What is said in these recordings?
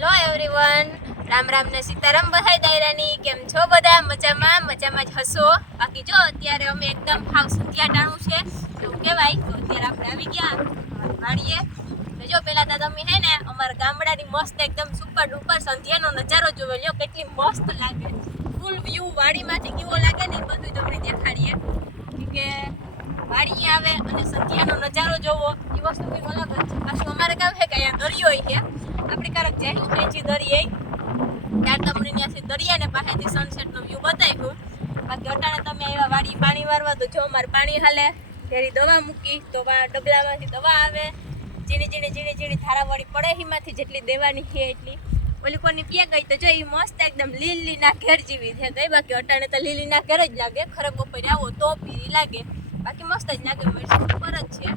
Hello everyone Ram Ram ને સીતારામ બધાય દાયરાની. કેમ છો બધા? મજામાં? મજામાં જ હસો બાકી જો, અત્યારે અમે એકદમ હાવ સંધ્યા ટાણું છે. એવું કહેવાય? તો અત્યારે આપણે આવી ગયા. માણીએ તો જો પેલા તો તમે હે ને, અમારા ગામડાની મસ્ત એકદમ સુપર ડુપર સંધ્યાનો નજારો જોવે લ્યો, કેટલી મસ્ત લાગે. ફૂલ વ્યૂ વાડીમાંથી કેવો લાગે ને એ બધું તમને દેખાડીએ. કે વાડી આવે અને સંધ્યાનો નજારો જોવો, એ વસ્તુ કંઈક અલગ જ પાછું અમારે ગામ છે કે અહીંયા દરિયો છે આપણે ક્યારેક જઈ ખેંચી દરિયે ત્યાર તમને ત્યાંથી દરિયાને પાસેથી સનસેટનો વ્યૂ બતાવ્યું. બાકી અટાણે તમે આવ્યા વાડી પાણી વારવા તો જો અમારે પાણી હાલે. ઘેરી દવા મૂકી, તો ડબલામાંથી દવા આવે. ઝીણી ઝીણી ઝીણી ઝીણી ધારાવાળી પડે એમાંથી જેટલી દેવાની છે એટલી. ઓલી કોની પીયા ગઈ તો જો એ મસ્ત એકદમ લીલી ના ઘેર જેવી છે ગઈ. બાકી અટાણે તો લીલી ના ઘેર જ લાગે. ખરે બપોરે આવો તો પીરી લાગે. બાકી મસ્ત જ લાગે મરસી ઉપર જ છે.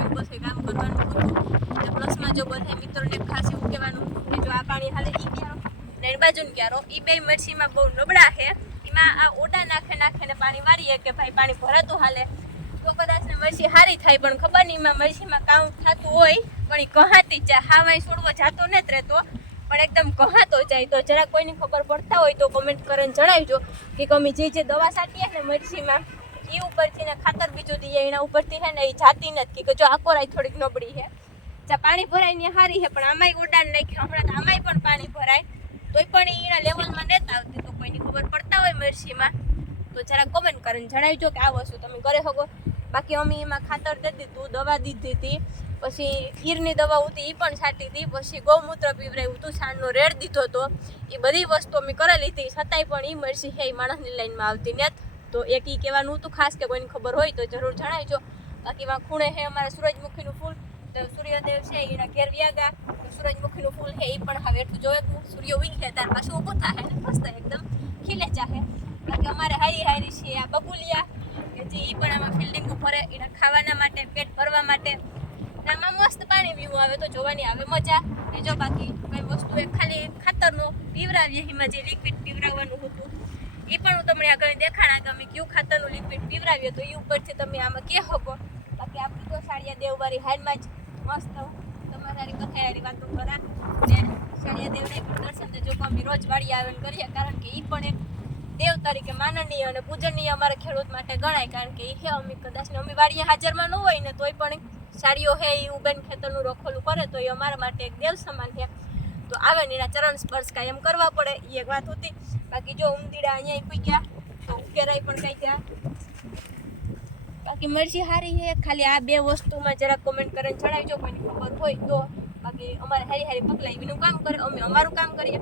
એવું બધું કામ કરવાનું હતું. અને પ્લસમાં જો બધા મિત્રોને ખાસ એવું કહેવાનું કે જો આ પાણી હાલે, ઈ ક્યારો ને બાજુને ક્યારો એ બે મરસીમાં બહુ નબળા છે. એમાં આ ઓડા નાખે નાખે ને પાણી વારીએ કે ભાઈ પાણી ભરાતું હાલે. તો કદાચ ને મરસી સારી થાય, પણ ખબર નહીં એમાં મરસીમાં કામ થતું હોય, પણ એ કહાતી જાય. હાવાય છોડવો જાતો ને જ રહેતો, પણ એકદમ કહાતો જાય. તો જરા કોઈની ખબર પડતા હોય તો કમેન્ટ કરીને જણાવજો. કે અમે જે જે દવા છાંટીએ ને મરસીમાં એ ઉપરથી ને ખાતર બીજું દઈએ, એના ઉપરથી છે ને એ જાતી નથી. કે જો આ કોરાઈ થોડીક નબળી છે. જ્યાં પાણી ભરાય ને હારી છે, પણ આમાંય ઉડાન નાખ્યું. હમણાં તો આમાંય પણ પાણી ભરાય. તોય પણ એના લેવલમાં નથી આવતી, તો કોઈની ખબર પડતા હોય મરસીમાં. તો જરા કોમેન્ટ કરીને જણાવજો કે આ વસ્તુ તમે કરી શકો. બાકી અમે એમાં ખાતર દઈ દીધું, દવા દીધી હતી. પછી ખીરની દવા હતી એ પણ છાંટી હતી પછી ગૌમૂત્ર પીવરાયું હતું, છાણનો રેડ દીધો હતો. એ બધી વસ્તુ અમે કરેલી હતી. છતાંય પણ એ મરસી છે એ માણસની લાઈનમાં આવતી ને તો એક ઈ કહેવાનું હતું ખાસ કે કોઈને ખબર હોય તો જરૂર જણાવજો. બાકી એમાં ખૂણે છે અમારા સૂરજમુખીનું ફૂલ. તો સૂર્યદેવ છે, એના ઘેર વ્યાગા. સૂરજમુખીનું ફૂલ છે એ પણ હવે એટલું જોવે તું સૂર્ય ઉગી તાર પાછું ઊભું થાય ને, મસ્ત એકદમ ખીલે ચાહે બાકી અમારે હારી હારી છે આ બબુલિયા કે જે એ પણ આમાં ફિલ્ડિંગ ભરે, એના ખાવાના માટે, પેટ ભરવા માટે. આમાં મસ્ત પાણી પીવું આવે તો જોવાની આવે મજા. ને જો બાકી કઈ વસ્તુ એ ખાલી ખાતરનું પીવરાવીએ, એમાં જે લિક્વિડ પીવરાવવાનું હતું એ પણ હું તમને આગળ દેખાણા કે અમે કયું ખાતરનું લિક્વિડ પીવરાવ્યું તો એ ઉપરથી તમે આમાં કે હકો બાકી આપણી તો સાડિયા દેવવાળી હાલમાં જ મસ્ત તમારી કથાયારી વાતો કરા ને સાડિયા દેવને પણ દર્શન જો અમે રોજ વાળી આવે કરીએ, કારણ કે એ પણ એક દેવ તરીકે માનનીય અને પૂજનીય અમારા ખેડૂત માટે ગણાય, કારણ કે એ હે અમે કદાચ અમે વાડીએ હાજરમાં ન હોય ને તોય પણ સાડીઓ હે એ ઉબેન ખેતરનું રોખોલું કરે, તો એ અમારા માટે એક દેવ સમાન છે તો આવે ને એના ચરણ સ્પર્શ કાંઈ એમ કરવા પડે એ એક વાત હતી. બાકી જો ઉમદીડા અહીંયા પી ગયા, તો ઉકેરાય પણ કઈ ગયા બાકી મરજી હારી છે. ખાલી આ બે વસ્તુમાં જરા કોમેન્ટ કરીને જણાવજો, કોઈને ખબર હોય તો. બાકી અમારે હારી હારી પગલાઈ એનું કામ કરે, અમે અમારું કામ કરીએ.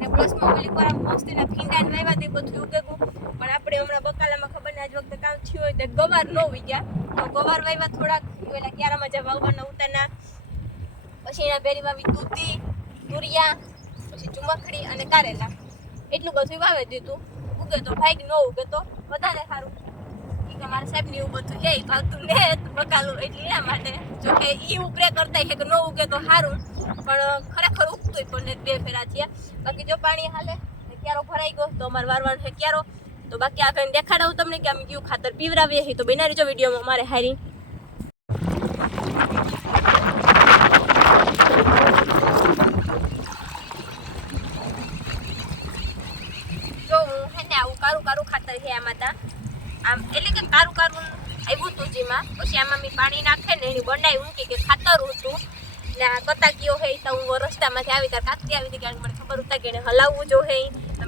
ને પ્લસમાં ઓલી પર મસ્તીના ફીંડાને વાવ્યા તે બધું ઉગેગું. પણ આપણે હમણાં બકાલામાં ખબર ને, આજ વખતે કામ થયું હોય તો ગવાર ન ઉઈ ગયા. તો ગવાર વાવ્યા થોડાક ઓલા ક્યારામાં જે વાવવાના ઉતારના પછી એના બેરી વાવી દૂધી તુરિયા પછી ચુમખડી અને કારેલા. એટલું બધું વાવી દીધું. ઉગે તો ભાઈ ન ઉગે તો વધારે સારું. મારા સાહેબ ને એવું બધું ઈ ભાવતું ને બકાલું એટલે એના માટે. જો કે એ ઉપરે કરતા છે કે ન ઉગે તો સારું. પણ ખરેખર ઉગતું પણ ને બે ફેરા થયા. બાકી જો પાણી હાલે ક્યારો ભરાઈ ગયો, તો અમારે વારવાનું છે ક્યારો. તો બાકી આગળ દેખાડાવું તમને કે અમે કયું ખાતર પીવરાવીએ છીએ તો બનાવી જો વિડીયોમાં અમારે હારી જો હું હે ને આવું કારું કારું છે આમાં તા. આમ એટલે કે કારું કારું આવ્યું હતું જેમાં. પછી આમાં મેં પાણી નાખે ને એની બનાવ્યું કે ખાતર હતું ને આ કતાકીઓ હે તો હું રસ્તામાંથી આવી ત્યારે કાકતી આવી હતી કે મને ખબર હતા કે એને હલાવવું જો હે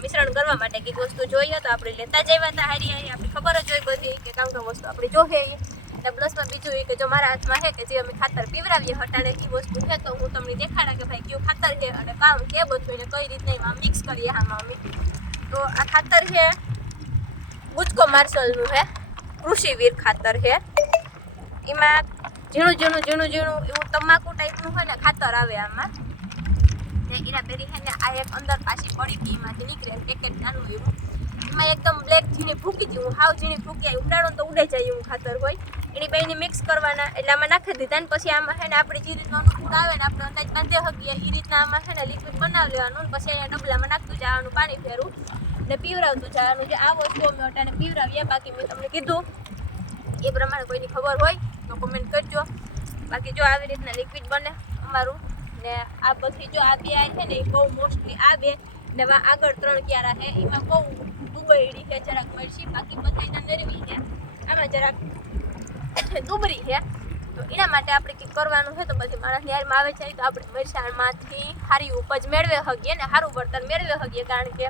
મિશ્રણ કરવા માટે કંઈક વસ્તુ જોઈએ તો આપણે લેતા જ આવ્યા હતા હારી હારી. આપણી ખબર જ હોય બધી કે કામ કામ વસ્તુ આપણે જોહે એટલે પ્લસમાં બીજું એ કે જો મારા હાથમાં છે કે જે અમે ખાતર પીવરાવીએ હટાડે એ વસ્તુ છે તો હું તમને દેખાડા કે ભાઈ કયું ખાતર છે અને કામ કે બધું એને કઈ રીતના એમાં મિક્સ કરીએ આમાં અમે તો આ ખાતર છે ગુજકો માર્શલનું છે કૃષિવીર ખાતર છે એમાં ઝીણું ઝીણું ઝીણું ઝીણું એવું તમાકુ ટાઈપનું હોય ને, ખાતર આવે આમાં. ને એના પેરી છે ને આ એક અંદર પાછી પડી હતી એમાંથી નીકળે પેકેટ નાનું એવું. એમાં એકદમ બ્લેક ઝીણી ફૂકી જેવું, હાવ ઝીણી ફૂકી આવી ઉડાડો તો ઉડે જાય એવું ખાતર હોય. એની બેને મિક્સ કરવાના, એટલે આમાં નાખી દીધા ને પછી આમાં છે ને આપણે જે રીતનું અનુકૂળ આવે ને આપણે અંદાજ બાંધી શકીએ એ રીતના આમાં છે ને લિક્વિડ બનાવી લેવાનું પછી અહીંયા ડબલામાં નાખતું જવાનું પાણી ફેરવું. ને પીવરાવતું જવાનું જે આ વસ્તુ અમે અટાને પીવરાવીએ. બાકી મેં તમને કીધું, એ પ્રમાણે કોઈની ખબર હોય તો કોમેન્ટ કરજો. બાકી જો આવી રીતના લિક્વિડ બને અમારું, ને આ બધી જો આ બે આ છે ને, એ બહુ મોસ્ટલી આ બે, ને આગળ ત્રણ ક્યારા છે, એમાં બહુ દુબઈડી છે, જરાક મળશે બાકી બધા નરવી છે. આમાં જરાક દુબરી છે. તો એના માટે આપણે કંઈક કરવાનું છે, તો બધી માણસ હારમાં આવે છે, તો આપણે મરસાણમાંથી સારી ઉપજ મેળવે શકીએ ને, સારું વળતર મેળવે શકીએ, કારણ કે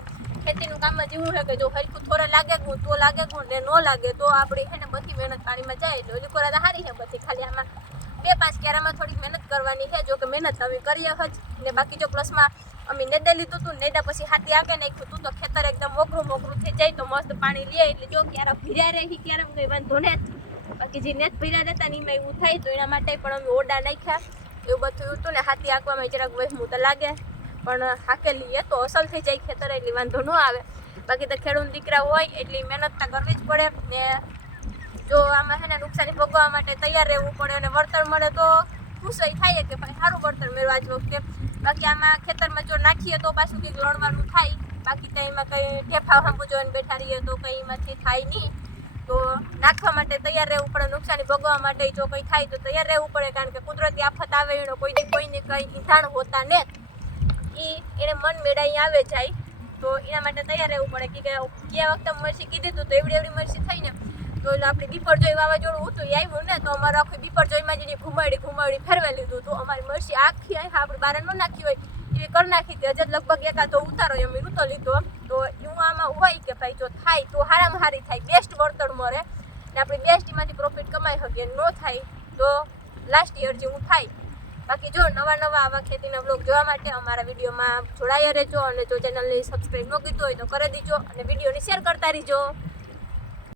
ખેતીનું કામ જ એવું છે કે જો હલકું થોડે લાગે ગુણ, તો લાગે ગુણ ને ન લાગે, તો આપણે છે ને બધી મહેનત પાણીમાં જાય એટલે ઓલી કોરા તો સારી છે બધી. ખાલી આમાં બે પાંચ કેરામાં થોડીક મહેનત કરવાની છે, જો કે મહેનત અમે કરીએ જ. ને બાકી જો પ્લસમાં અમે નેદે લીધું હતું નેદા પછી હાથી આગે નાખ્યું હતું તો ખેતર એકદમ મોકરું મોકરું થઈ જાય તો મસ્ત પાણી લે, એટલે જો ક્યારે ભીર્યા રહી ક્યારે કંઈ વાંધો ને બાકી જે નેત ભીર્યા રહેતા ને એમાં એવું થાય, તો એના માટે પણ અમે ઓરડા નાખ્યા. એવું બધું હતું ને, હાથી આંકવામાં જરાક વહેમું તો લાગે. પણ હાકે લઈએ તો અસલ થઈ જાય ખેતર એટલે વાંધો ન આવે. બાકી તો ખેડૂત દીકરા હોય એટલી મહેનત તો કરવી જ પડે ને જો આમાં છે નુકસાની ભોગવવા માટે તૈયાર રહેવું પડે અને વળતર મળે તો ખુશાઈ થાય કે ભાઈ સારું વળતર મેળવા જ વખતે બાકી આમાં ખેતરમાં જો નાખીએ તો પાછું કંઈક લણવાનું થાય. બાકી કંઈ એમાં કંઈ ઢેફા સાંભુ જોઈને બેઠા રહીએ તો કંઈ એમાંથી થાય નહીં. તો નાખવા માટે તૈયાર રહેવું પડે, નુકસાની ભોગવવા માટે જો કંઈ થાય તો તૈયાર રહેવું પડે. કારણ કે કુદરતી આફત આવે એનો કોઈને કોઈને કંઈ ઈંધાણ હોતા ને એ એને મન મેળાઈ આવે જાય. તો એના માટે તૈયાર રહેવું પડે કે ગયા વખતે મરસી કીધી હતું તો એવડી એવડી મરસી થઈ ને. તો આપણે બીપરજોઈ વાવાઝોડું હતું, એ આવ્યું ને, તો અમારે આખી બીપરજોઈમાં જઈને ઘુમાડી ઘુમાડી ફેરવી લીધું હતું. અમારી મરસી આખી આપણે બારે ન નાખી હોય, એવી કરી નાખી હતી. હજુ લગભગ એકાદો ઉતારો અમે રૂતો લીધો. તો એવું આમાં હોય કે ભાઈ, જો થાય તો હારામાં હારી થાય. બેસ્ટ વળતર મળે. ને આપણે બેસ્ટમાંથી પ્રોફિટ કમાઈ શકીએ. ન થાય તો લાસ્ટ યર જેવું થાય. બાકી જો નવા નવા આવા ખેતીના બ્લોગ જોવા માટે અમારા વિડીયોમાં જોડાયા રહેજો અને જો ચેનલને સબસ્ક્રાઈબ ન કીધું હોય તો કરી દીજો અને વિડીયોને શેર કરતા રહીજો.